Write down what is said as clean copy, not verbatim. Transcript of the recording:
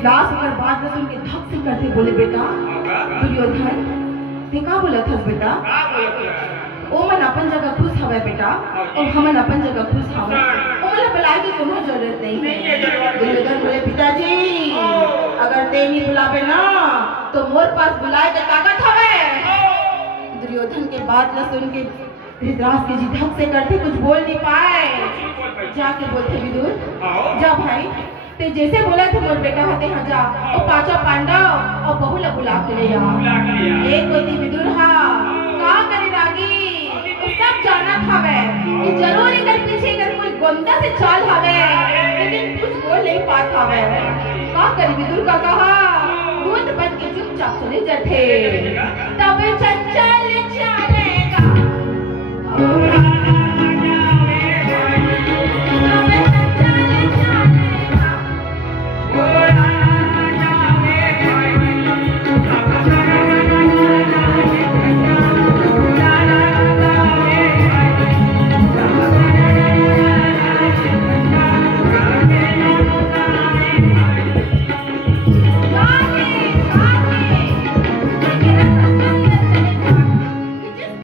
धृतराष्ट्र अगर बात न सुन के धक से करते बोले बेटा दुर्योधन ते का बोला था बेटा ओ मन अपन जगह खुश हवे बेटा और हमन अपन जगह खुश हवे ओ मन बुलाए की कोनो जरूरत नहीं है। दुर्योधन बोले पिताजी अगर ते नहीं बुलावे ना तो मोर पास बुलाए के ताकत हवे। दुर्योधन के बात न सुन के धृतराष्ट्र के जी धक से करते कुछ बोल नहीं पाए। जाके बोलते विदुर जा भाई ते जैसे बोला थे मोर बेटा होते हाँ जा और पांचों पांडव और बहु ला बुला के ले आ। एक होती विदुर हा का करे रागी सब जाना था मैं कि जरूर इधर पीछे इधर कोई गुंडा से चाल हवे लेकिन कुछ बोल नहीं पाता मैं का करी विदुर का कहा दूध बन के चुपचाप चले जाते तब चंचल चाले